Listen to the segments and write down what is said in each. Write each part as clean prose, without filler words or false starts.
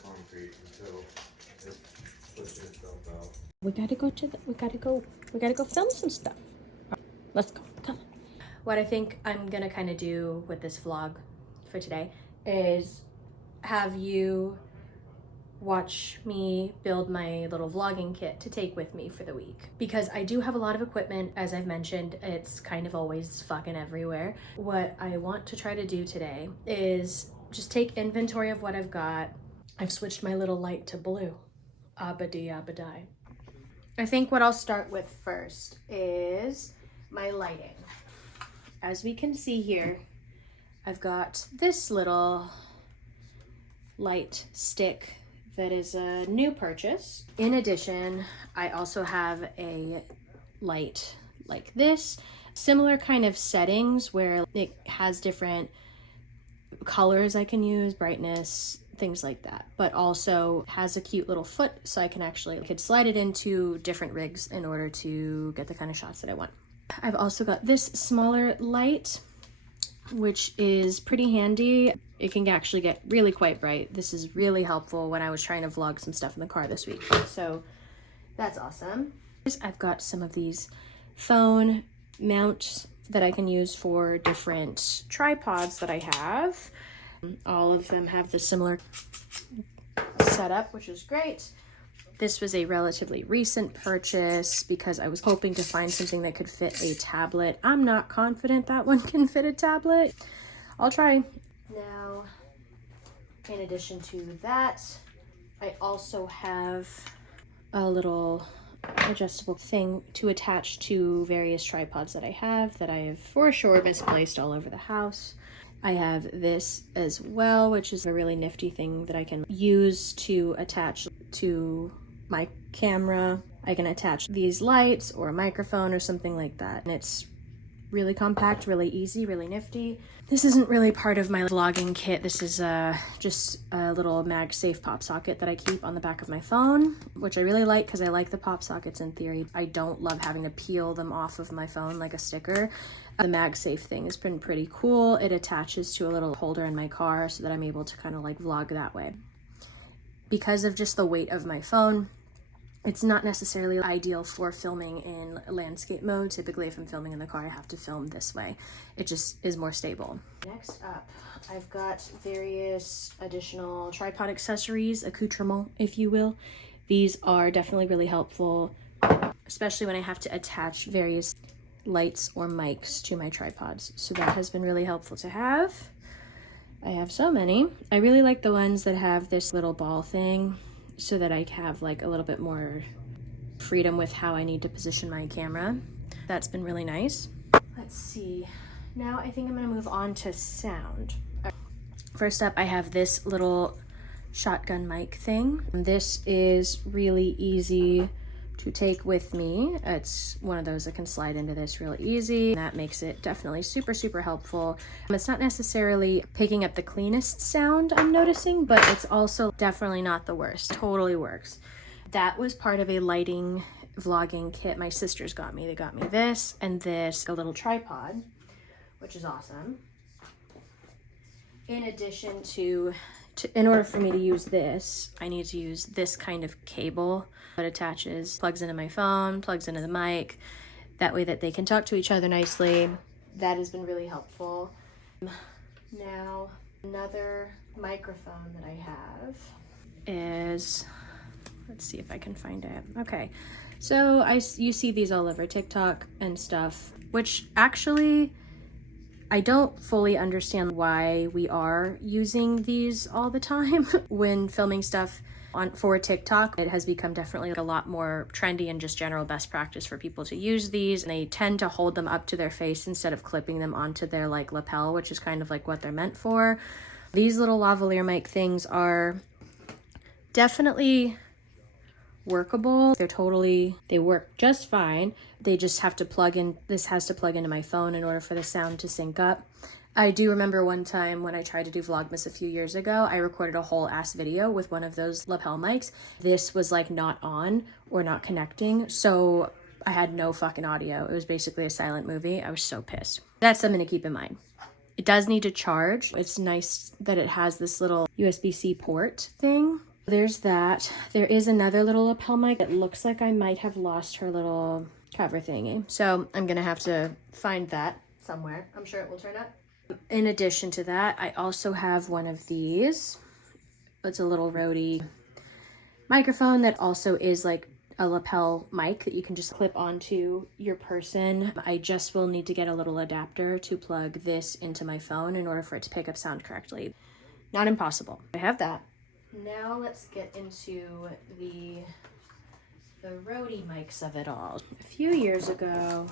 concrete until it puts itself out. We gotta go film some stuff. Let's go, come on. What I think I'm gonna kind of do with this vlog for today is have you watch me build my little vlogging kit to take with me for the week. Because I do have a lot of equipment, as I've mentioned, it's kind of always fucking everywhere. What I want to try to do today is just take inventory of what I've got. I've switched my little light to blue. Abba-dee, abba-die. I think what I'll start with first is my lighting. As we can see here, I've got this little light stick that is a new purchase. In addition, I also have a light like this, similar kind of settings where it has different colors I can use, brightness, things like that, but also has a cute little foot so I could slide it into different rigs in order to get the kind of shots that I want. I've also got this smaller light, which is pretty handy. It can actually get really quite bright. This is really helpful when I was trying to vlog some stuff in the car this week. So that's awesome. I've got some of these phone mounts that I can use for different tripods that I have. All of them have the similar setup, which is great. This was a relatively recent purchase because I was hoping to find something that could fit a tablet. I'm not confident that one can fit a tablet. I'll try. Now, in addition to that, I also have a little adjustable thing to attach to various tripods that I have for sure misplaced all over the house. I have this as well, which is a really nifty thing that I can use to attach to my camera. I can attach these lights or a microphone or something like that. And it's really compact, really easy, really nifty. This isn't really part of my vlogging kit. This is just a little MagSafe pop socket that I keep on the back of my phone, which I really like because I like the pop sockets in theory. I don't love having to peel them off of my phone like a sticker. The MagSafe thing has been pretty cool. It attaches to a little holder in my car so that I'm able to kind of like vlog that way. Because of just the weight of my phone, it's not necessarily ideal for filming in landscape mode. Typically, if I'm filming in the car, I have to film this way. It just is more stable. Next up, I've got various additional tripod accessories, accoutrements, if you will. These are definitely really helpful, especially when I have to attach various lights or mics to my tripods. So that has been really helpful to have. I have so many. I really like the ones that have this little ball thing, so that I have like a little bit more freedom with how I need to position my camera. That's been really nice. Let's see. Now I think I'm gonna move on to sound. First up, I have this little shotgun mic thing. This is really easy to take with me. It's one of those that can slide into this real easy. That makes it definitely super, super helpful. It's not necessarily picking up the cleanest sound I'm noticing, but it's also definitely not the worst. Totally works. That was part of a lighting vlogging kit my sisters got me. They got me this and this, a little tripod, which is awesome. In addition to in order for me to use this, I need to use this kind of cable that attaches, plugs into my phone, plugs into the mic, that way that they can talk to each other nicely. That has been really helpful. Now, another microphone that I have is, let's see if I can find it. Okay, so you see these all over TikTok and stuff, which actually, I don't fully understand why we are using these all the time when filming stuff for TikTok. It has become definitely a lot more trendy and just general best practice for people to use these. And they tend to hold them up to their face instead of clipping them onto their like lapel, which is kind of like what they're meant for. These little lavalier mic things are definitely workable. They work just fine. They just have to plug in, this has to plug into my phone in order for the sound to sync up. I do remember one time when I tried to do Vlogmas a few years ago, I recorded a whole ass video with one of those lapel mics. This was like not on or not connecting, so I had no fucking audio. It was basically a silent movie. I was so pissed. That's something to keep in mind. It does need to charge. It's nice that it has this little USB-C port thing. There's that. There is another little lapel mic. It looks like I might have lost her little cover thingy. So I'm gonna have to find that somewhere. I'm sure it will turn up. In addition to that, I also have one of these. It's a little Rode microphone that also is like a lapel mic that you can just clip onto your person. I just will need to get a little adapter to plug this into my phone in order for it to pick up sound correctly. Not impossible. I have that. Now let's get into the Rode mics of it all. A few years ago,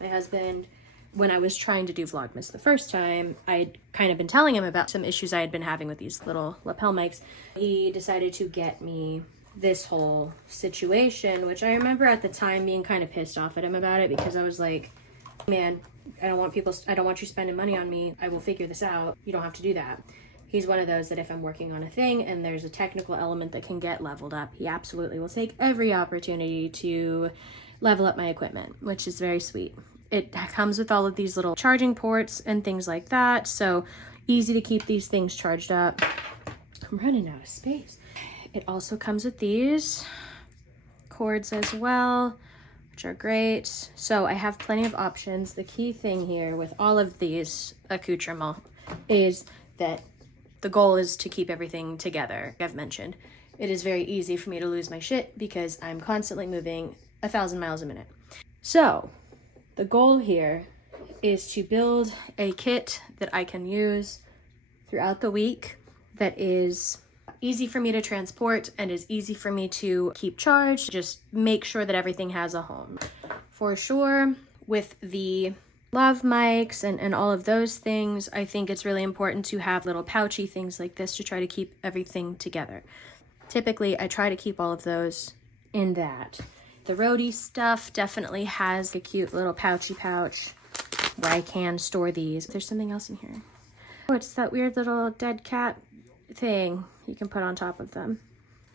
my husband, when I was trying to do Vlogmas the first time, I'd kind of been telling him about some issues I had been having with these little lapel mics. He decided to get me this whole situation, which I remember at the time being kind of pissed off at him about it, because I was like, man, I don't want you spending money on me. I will figure this out. You don't have to do that. He's one of those that if I'm working on a thing and there's a technical element that can get leveled up, he absolutely will take every opportunity to level up my equipment, which is very sweet. It comes with all of these little charging ports and things like that, so easy to keep these things charged up. I'm running out of space. It also comes with these cords as well, which are great. So I have plenty of options. The key thing here with all of these accoutrements is that the goal is to keep everything together. I've mentioned it is very easy for me to lose my shit because I'm constantly moving 1,000 miles a minute. So the goal here is to build a kit that I can use throughout the week that is easy for me to transport and is easy for me to keep charged. Just make sure that everything has a home. For sure, with the lav mics and all of those things, I think it's really important to have little pouchy things like this to try to keep everything together. Typically, I try to keep all of those in that. The Rode stuff definitely has a cute little pouchy pouch where I can store these. There's something else in here. Oh, it's that weird little dead cat thing you can put on top of them.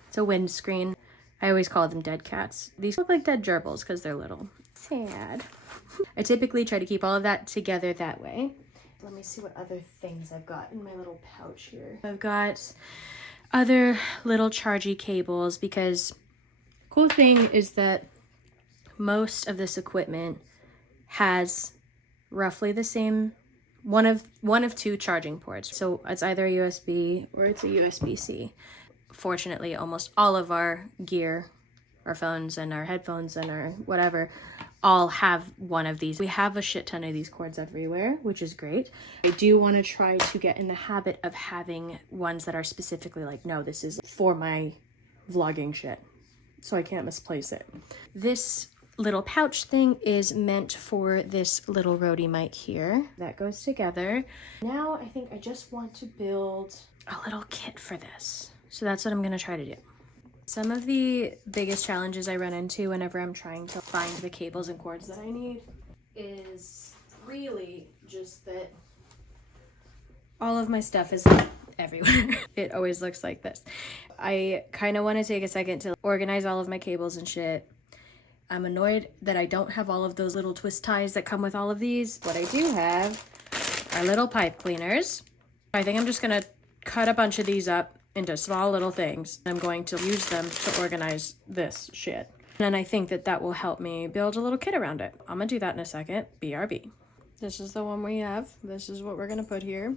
It's a windscreen. I always call them dead cats. These look like dead gerbils because they're little. Sad. I typically try to keep all of that together that way. Let me see what other things I've got in my little pouch here. I've got other little chargy cables, because cool thing is that most of this equipment has roughly the same one of two charging ports. So it's either a USB or it's a USB-C. Fortunately, almost all of our gear, our phones and our headphones and our whatever, all have one of these. We have a shit ton of these cords everywhere, which is great. I do want to try to get in the habit of having ones that are specifically like, no, this is for my vlogging shit, so I can't misplace it. This little pouch thing is meant for this little Rode mic here. That goes together. Now I think I just want to build a little kit for this. So that's what I'm gonna try to do. Some of the biggest challenges I run into whenever I'm trying to find the cables and cords that I need is really just that all of my stuff is everywhere. It always looks like this. I kind of want to take a second to organize all of my cables and shit. I'm annoyed that I don't have all of those little twist ties that come with all of these. What I do have are little pipe cleaners. I think I'm just gonna cut a bunch of these up into small little things. I'm going to use them to organize this shit. And I think that that will help me build a little kit around it. I'm gonna do that in a second. BRB. This is the one we have. This is what we're gonna put here.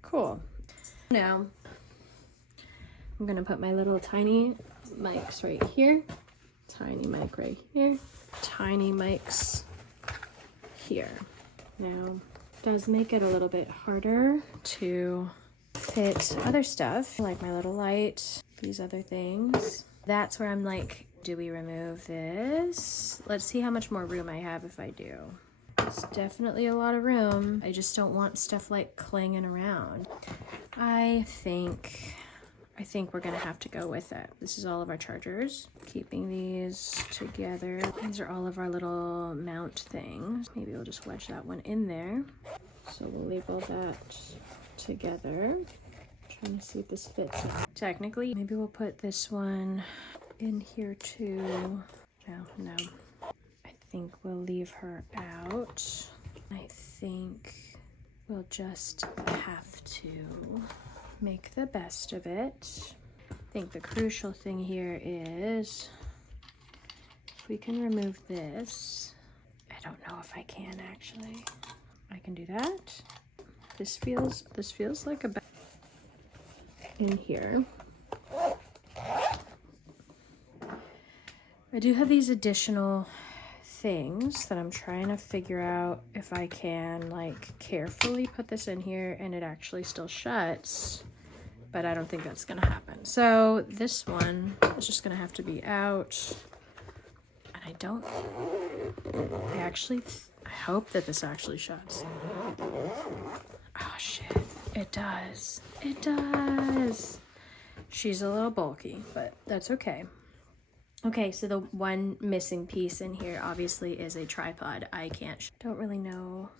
Cool. Now, I'm gonna put my little tiny mics right here. Tiny mic right here. Tiny mics here. Now, it does make it a little bit harder to fit other stuff, like my little light, these other things. That's where I'm like, do we remove this? Let's see how much more room I have if I do. It's definitely a lot of room. I just don't want stuff like clanging around. I think we're gonna have to go with it. This is all of our chargers. Keeping these together. These are all of our little mount things. Maybe we'll just wedge that one in there. So we'll label that together. Trying to see if this fits. Technically, maybe we'll put this one in here too. No. I think we'll leave her out. I think we'll just have to make the best of it. I think the crucial thing here is if we can remove this. I don't know if I can actually. I can do that. This feels like a in here. I do have these additional things that I'm trying to figure out if I can like carefully put this in here and it actually still shuts, but I don't think that's gonna happen. So this one is just gonna have to be out. And I hope that this actually shuts. Oh shit, it does. It does. She's a little bulky, but that's okay. Okay, so the one missing piece in here obviously is a tripod. I don't really know